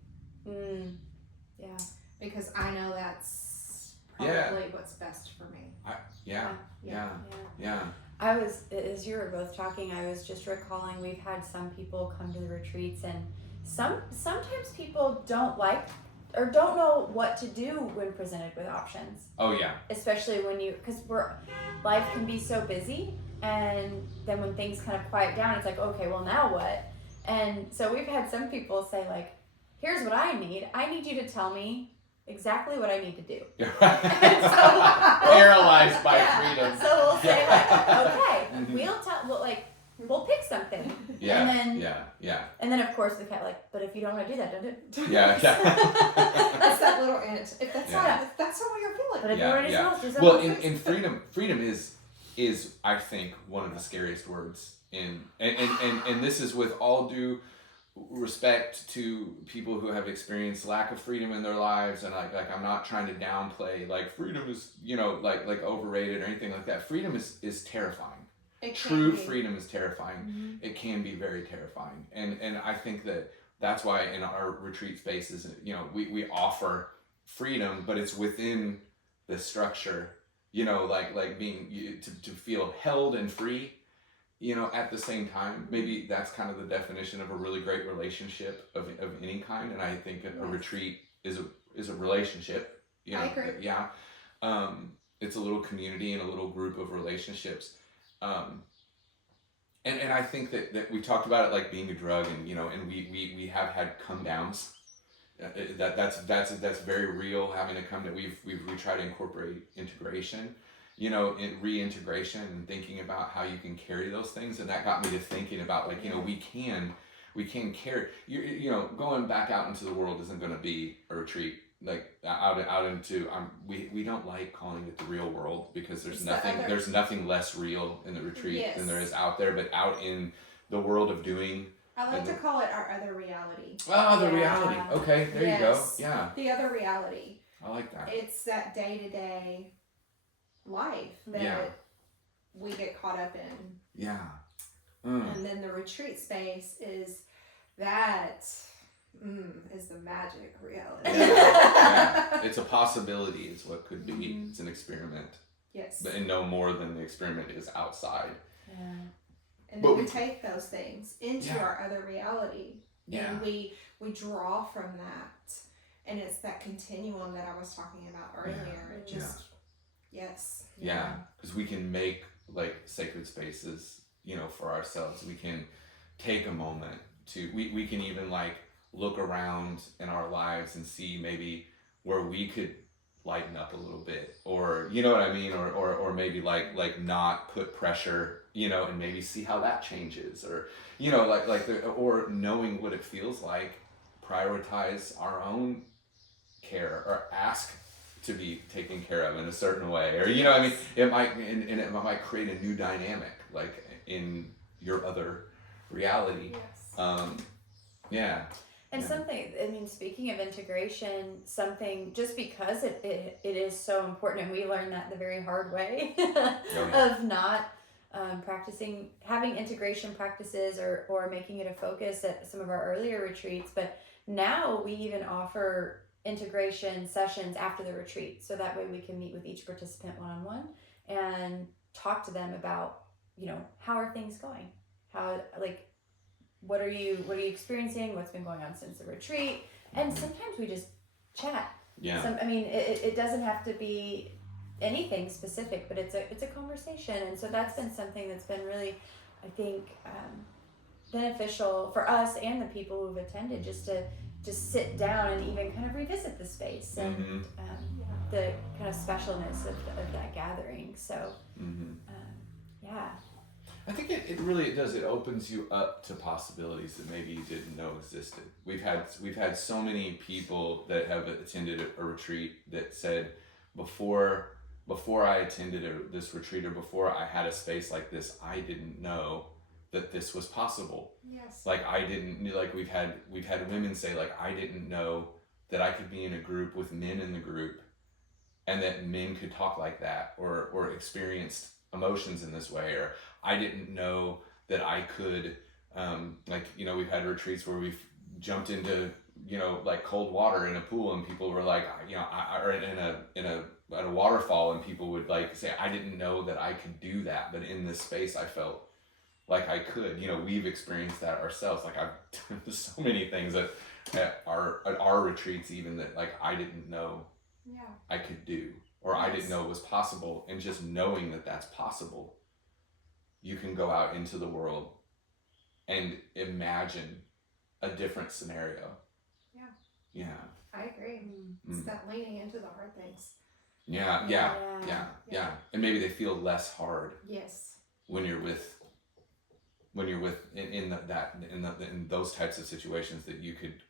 Yeah. Because I know that's probably what's best for me. Yeah. I was, as you were both talking, I was just recalling we've had some people come to the retreats, and sometimes people don't like or don't know what to do when presented with options. Oh yeah. Especially when because life can be so busy, and then when things kind of quiet down, it's like, okay, well now what? And so we've had some people say like, here's what I need. I need you to tell me exactly what I need to do. Paralyzed by freedom. So we'll say like, okay, we'll pick something. Yeah. And then, And then of course we kind of like, but if you don't want to do that, don't do it. Yeah. That's that little ant. If that's not what you're feeling. But if you want to do something else, do something else. And freedom is I think one of the scariest words and this is with all due respect to people who have experienced lack of freedom in their lives, and like I'm not trying to downplay like freedom is like overrated or anything like that. Freedom is terrifying. True freedom is terrifying. Mm-hmm. It can be very terrifying, and I think that's why in our retreat spaces, we offer freedom, but it's within the structure, like being to feel held and free. At the same time, maybe that's kind of the definition of a really great relationship of any kind. And I think a retreat is a relationship. I agree. Yeah. It's a little community and a little group of relationships. And I think that we talked about it like being a drug, and and we have had come downs. That's very real. Having to come to we try to incorporate integration. In reintegration and thinking about how you can carry those things, and that got me to thinking about like we can carry going back out into the world isn't going to be a retreat like out into we don't like calling it the real world because there's nothing less real in the retreat than there is out there, but out in the world of doing. I like to call it our other reality. Oh, the reality. Okay, there you go. Yeah. The other reality. I like that. It's that day-to-day life that we get caught up in. Yeah. And then the retreat space is that is the magic reality. Yeah. It's a possibility. It's what could be. Mm-hmm. It's an experiment. Yes. And no more than the experiment is outside. Yeah. And then we take those things into our other reality. Yeah. And we draw from that. And it's that continuum that I was talking about earlier. It just yes. Yeah. Because we can make like sacred spaces, for ourselves. We can take a moment to we can even like look around in our lives and see maybe where we could lighten up a little bit, or you know what I mean, or maybe like not put pressure, and maybe see how that changes, or or knowing what it feels like, prioritize our own care, or ask to be taken care of in a certain way, or you know, I mean, it might and it might create a new dynamic like in your other reality. Yeah. And something, I mean, speaking of integration, something, just because it is so important, and we learned that the very hard way of not practicing, having integration practices or making it a focus at some of our earlier retreats. But now we even offer integration sessions after the retreat. So that way we can meet with each participant one-on-one and talk to them about, you know, how are things going? How, like, what are you experiencing? What's been going on since the retreat? And sometimes we just chat. Yeah. I mean, it doesn't have to be anything specific, but it's a conversation. And so that's been something that's been really, I think, beneficial for us and the people who've attended, just to sit down and even kind of revisit the space and the kind of specialness of that gathering. So, yeah. I think it really does. It opens you up to possibilities that maybe you didn't know existed. We've had so many people that have attended a retreat that said, before I attended this retreat, or before I had a space like this, I didn't know that this was possible. Yes. Like I didn't, like we've had women say, like, I didn't know that I could be in a group with men in the group and that men could talk like that or experienced emotions in this way, or I didn't know that I could, like, you know, we've had retreats where we've jumped into, you know, like cold water in a pool, and people were like, you know, or at a waterfall, and people would like say, I didn't know that I could do that, but in this space I felt like I could. You know, we've experienced that ourselves. Like I've done so many things at our retreats, even that like I didn't know I could do, or I didn't know it was possible. And just knowing that that's possible, you can go out into the world and imagine a different scenario. Yeah. I agree. It's that leaning into the hard things. Yeah. And maybe they feel less hard. Yes. When you're with in those types of situations that you could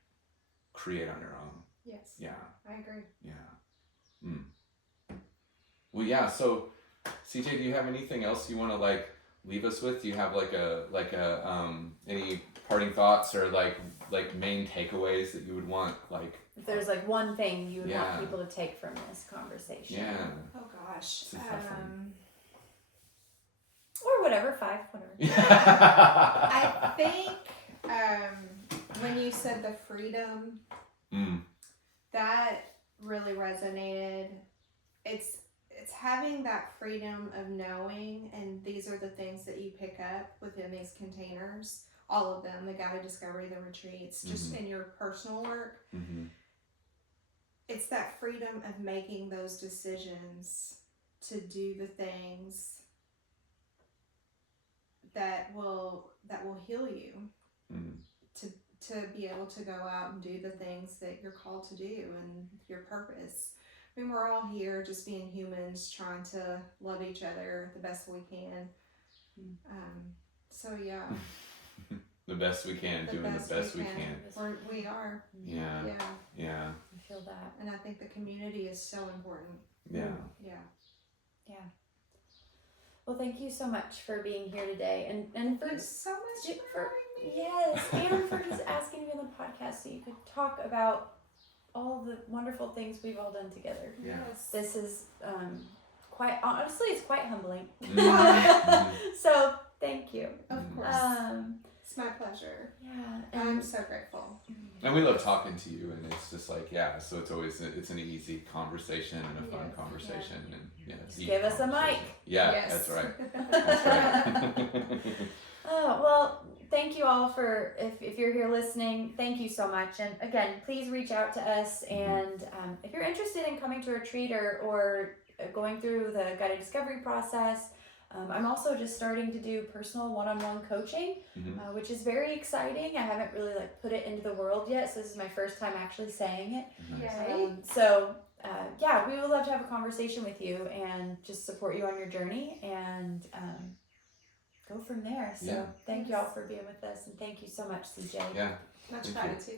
create on your own. Yes. Yeah. I agree. Yeah. Well, yeah. So, CJ, do you have anything else you want to like leave us with? Do you have like a any parting thoughts or like main takeaways that you would want, like, if there's like one thing you would want people to take from this conversation? Yeah. Oh gosh. Or whatever, 5, whatever. I think when you said the freedom, that really resonated. It's having that freedom of knowing, and these are the things that you pick up within these containers, all of them, the guided discovery, the retreats, just in your personal work. It's that freedom of making those decisions to do the things that will heal you, to be able to go out and do the things that you're called to do and your purpose. I mean, we're all here just being humans, trying to love each other the best we can. So yeah. The best we can, doing the best we can. We are. Yeah. I feel that. And I think the community is so important. Yeah. Well, thank you so much for being here today, and for so much for yes, and for just asking me on the podcast so you could talk about all the wonderful things we've all done together. Yes. This is quite honestly, it's quite humbling. Mm-hmm. So thank you. Of course. It's my pleasure. Yeah, I'm so grateful. And we love talking to you, and it's just like, so it's always an easy conversation and a fun conversation, and just give us a mic. Yeah, yes. That's right. That's right. Well, thank you all for, if you're here listening, thank you so much. And again, please reach out to us. And if you're interested in coming to a retreat or going through the guided discovery process, I'm also just starting to do personal one-on-one coaching, which is very exciting. I haven't really put it into the world yet, so this is my first time actually saying it. So we would love to have a conversation with you and just support you on your journey and go from there. So thank you all for being with us, and thank you so much, CJ. Much gratitude.